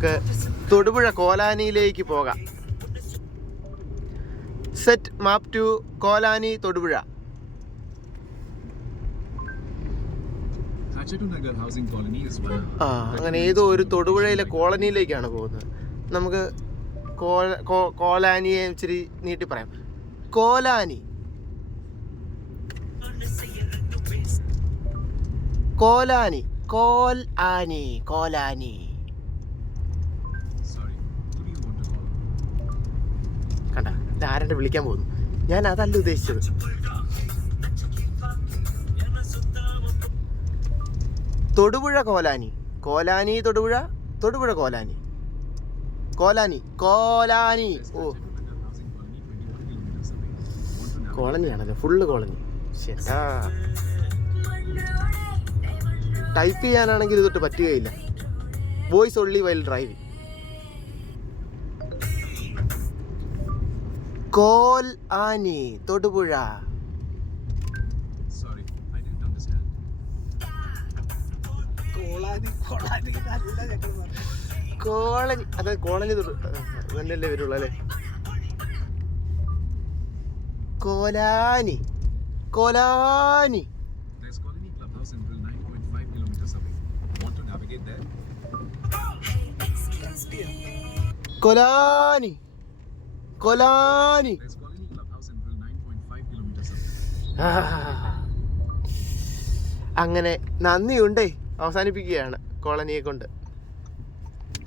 നമുക്ക് തൊടുപുഴ കോലാനിയിലേക്ക് പോകാം. Set map to Kolani Thodupuzha. അങ്ങനെ ഏതോ ഒരു തൊടുപുഴയിലെ കോളനിയിലേക്കാണ് പോകുന്നത്. നമുക്ക് കോലാനിയെ ഇച്ചിരി നീട്ടി പറയാം. കോലാനി കോലാനി കോലാനി കോലാനി. കണ്ട, ആരണ്ട് വിളിക്കാൻ പോകുന്നു. ഞാൻ അതല്ല ഉദ്ദേശിച്ചത്. തൊടുപുഴ കോലാനി, കോലാനി തൊടുപുഴ, തൊടുപുഴ കോലാനി, കോലാനി കോലാനി. ഓ, കോളനിയാണല്ലോ, ഫുള്ള് കോളനി. ശരിയാ, ടൈപ്പ് ചെയ്യാനാണെങ്കിൽ ഇതൊട്ട് പറ്റുകയില്ല. Voice only while driving. Kolani Thodupuzha. Colony, അതെ കോളനി തന്നെയല്ലേ വരുള്ളൂ അല്ലേ? കോലാനി കോലാനി. കൊലാനി കൊലാനി. അങ്ങനെ നന്ദിയുണ്ടേ അവസാനിപ്പിക്കുകയാണ് കോളനിയെ കൊണ്ട്.